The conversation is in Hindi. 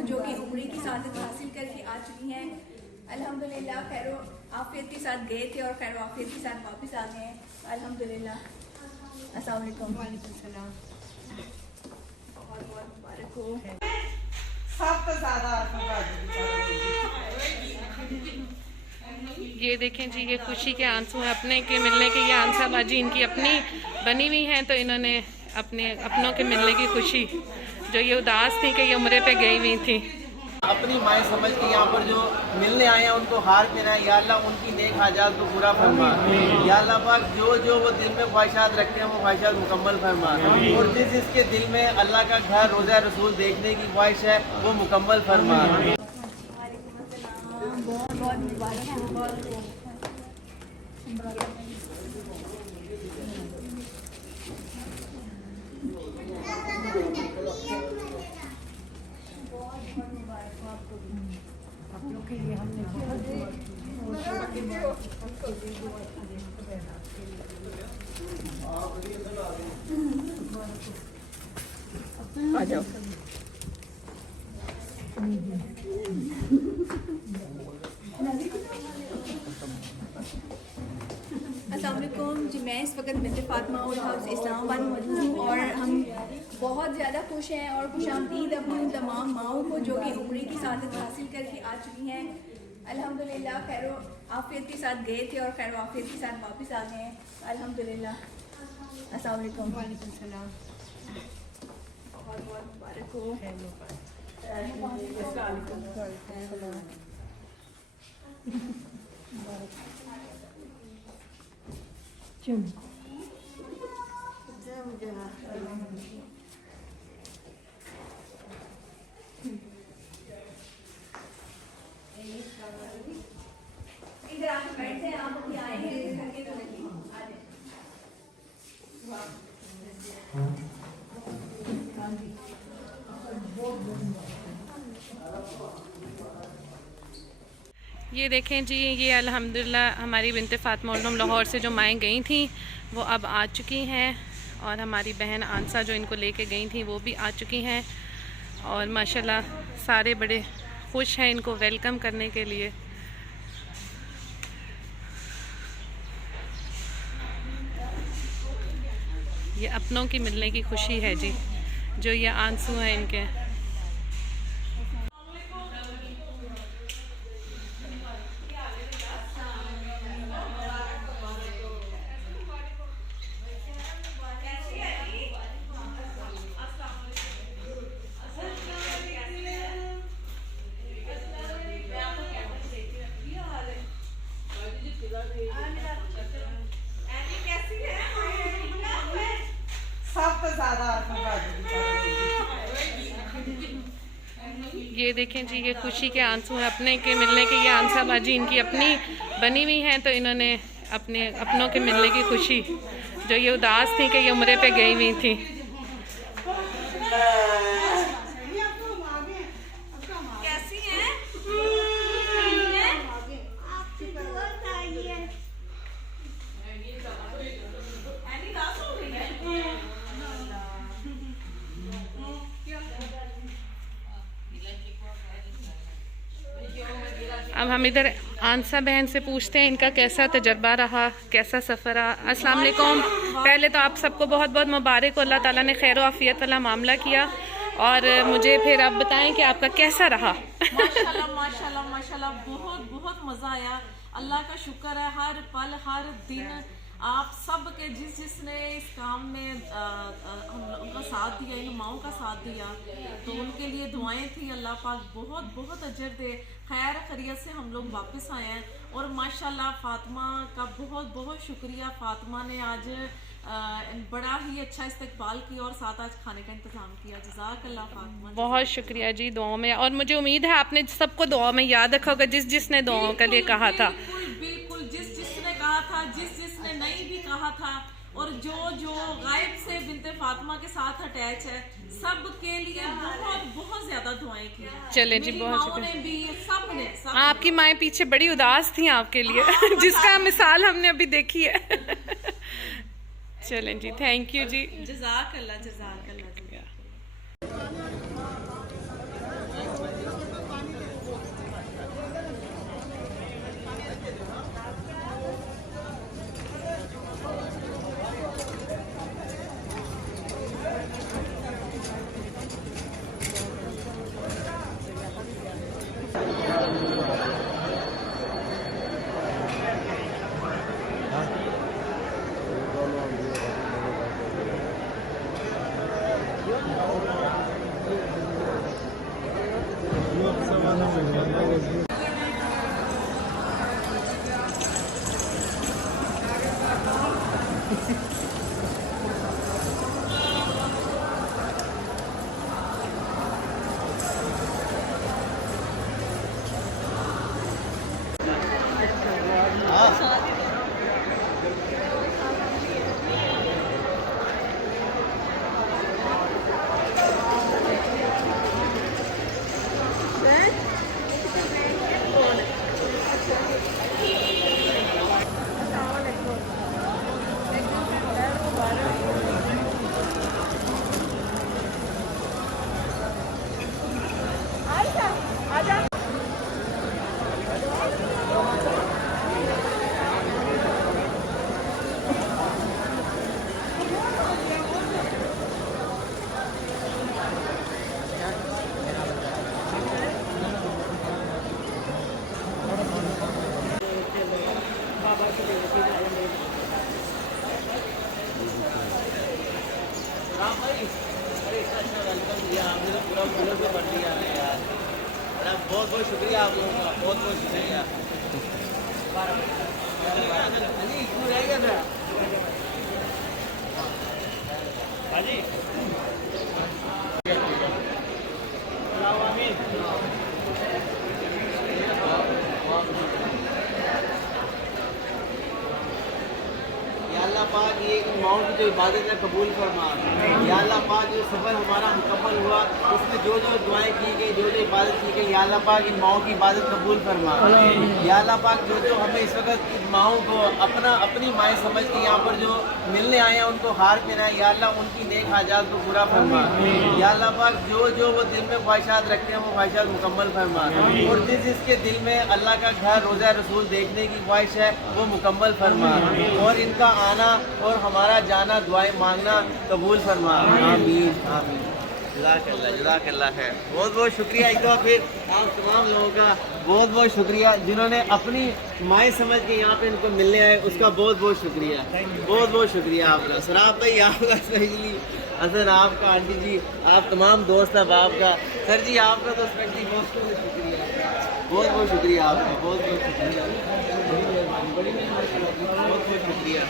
को जो कि उम्र की सादत हासिल करके आ चुकी हैं। अल्हम्दुलिल्लाह खैर आफियत के साथ गए थे और खैर आफियत के साथ वापस आ गए हैं अल्हम्दुलिल्लाह। अस्सलाम वालेकुम। वालेकुम सलाम। बहुत बहुत मुबारक हो। सबसे ज्यादा ये देखें जी, ये खुशी के आंसू हैं अपने के मिलने के। ये आंसा बाजी इनकी अपनी बनी हुई हैं, तो इन्होंने अपने अपनों के मिलने की खुशी, जो ये उदास थी कि ये उम्रे पे गई हुई थी, अपनी माएँ समझ के यहाँ पर जो मिलने आए हैं उनको हार के ना, या अल्लाह उनकी नेक हाजात को पूरा फरमा। या अल्लाह पाक जो जो वो दिल में ख्वाहिशात रखते हैं वो ख्वाहिशात मुकम्मल फरमा, और जिस जिसके दिल में अल्लाह का घर रोज़ा रसूल देखने की ख्वाहिश है वो मुकम्मल फरमा। बहुत बहुत मुबारक हो। आप लोग के लिए हमने आ जाओ। अस्सलाम वालेकुम जी, मैं इस वक्त बिंते फातिमा ओल्ड हाउस इस्लामाबाद में मौजूद हूँ और हम बहुत ज़्यादा खुश हैं और खुशामदीद अपनी उन तमाम माओं को जो कि उम्र की सादत हासिल करके आ चुकी हैं। अल्हम्दुलिल्लाह खैर आफियत के साथ गए थे और खैर आफियत के साथ वापस आ गए हैं अल्हम्दुलिल्लाह। अस्सलाम वालेकुम। वालेकुम सलाम। बहुत बहुत मुबारक हो। इधर आके बैठते हैं, आप अभी आएंगे घर के तो नहीं आ जाए। ये देखें जी, ये अल्हम्दुलिल्लाह हमारी बिन्ते फातिमा ओल्ड लाहौर से जो माएँ गई थी वो अब आ चुकी हैं, और हमारी बहन आंसा जो इनको लेके गई थी वो भी आ चुकी हैं, और माशाल्लाह सारे बड़े खुश हैं इनको वेलकम करने के लिए। ये अपनों की मिलने की खुशी है जी, जो ये आंसू हैं इनके। सबसे ज्यादा ये देखें जी, ये खुशी के आंसू हैं अपने के मिलने के। ये आंसा बाजी इनकी अपनी बनी हुई हैं, तो इन्होंने अपने अपनों के मिलने की खुशी, जो ये उदास थी कि ये उम्रे पे गई हुई थी, कैसी हैं? अब हम इधर आंसा बहन से पूछते हैं इनका कैसा तजर्बा रहा, कैसा सफ़र रहा। अस्सलाम वालेकुम। पहले तो आप सबको बहुत बहुत मुबारक हो, अल्लाह ताला ने खैर आफियत वाला मामला किया, और मुझे फिर आप बताएं कि आपका कैसा रहा। माशाल्लाह माशाल्लाह माशाल्लाह, बहुत बहुत मज़ा आया। अल्लाह का शुक्र है, हर पल हर दिन आप सब के जिसने इस काम में उनका साथ दिया, इन माओं का साथ दिया, तो उनके लिए दुआएं थी। अल्लाह पाक बहुत बहुत अजर दे। खैर खैरियत से हम लोग वापस आए हैं, और माशाल्लाह फातिमा का बहुत बहुत शुक्रिया। फातिमा ने आज बड़ा ही अच्छा इस्तकबाल किया और साथ आज खाने का इंतज़ाम किया। जज़ाकल्लाह फातिमा, बहुत शुक्रिया जी दुआओं में, और मुझे उम्मीद है आपने सबको दुआओं में याद रखा होगा, जिस जिसने दुआओं के लिए कहा था। बिल्कुल बिल्कुल, जिस जिसने कहा था, जिस जिसने नहीं भी कहा था, और जो जो गायब से बिन्ते फातिमा के साथ अटैच है, सब के लिए बहुत बहुत ज्यादा दुआएं की। चले जी, बहुत शुक्रिया। भी सबने आपकी माएँ पीछे बड़ी उदास थी आपके लिए, जिसका मिसाल हमने अभी देखी है। चलें जी, थैंक यू जी। जज़ाकल्लाह जज़ाकल्लाह। बहुत बहुत शुक्रिया आप लोगों का, बहुत बहुत शुक्रिया। अली क्यों रह गया था? या अल्लाह पाक ये माओ की जो इबादत है कबूल फरमा। या अल्लाह पाक जो सफ़र हमारा मुकम्मल हुआ उसमें जो जो दुआएं की गई, जो जो इबादत की गई, या अल्लाह पाक इन माओ की इबादत कबूल फरमा। या अल्लाह पाक जो जो हमें इस वक्त इन माओ को अपनी माएँ समझ के यहाँ पर जो मिलने आए हैं उनको हार पहनाए, या अल्लाह उनकी नेक हाजात को पूरा फरमा। या अल्लाह पाक जो जो वो दिल में ख्वाहिशात रखते हैं वो ख्वाहिशात मुकम्मल फरमा। और जिस जिसके दिल में अल्लाह का घर रोज़ा रसूल देखने की ख्वाहिश है वो मुकम्मल फरमा। और इनका आना और हमारा जाना, दुआएं मांगना कबूल फरमा। आमीन आमीन। जज़ाकल्लाह खैर। बहुत बहुत शुक्रिया एक बार फिर आप तमाम लोगों का, बहुत बहुत शुक्रिया जिन्होंने अपनी माएँ समझ के यहाँ पे इनको मिलने आए, उसका बहुत बहुत शुक्रिया, बहुत बहुत शुक्रिया आपका। सराब भाई आपका, स्पेशली हसन आपका, आंटी जी, आप तमाम दोस्त अब आपका, सर जी आपका तो स्पेशली बहुत बहुत शुक्रिया, बहुत बहुत शुक्रिया आपका, बहुत बहुत शुक्रिया, बड़ी मेहरबानी, बहुत बहुत शुक्रिया।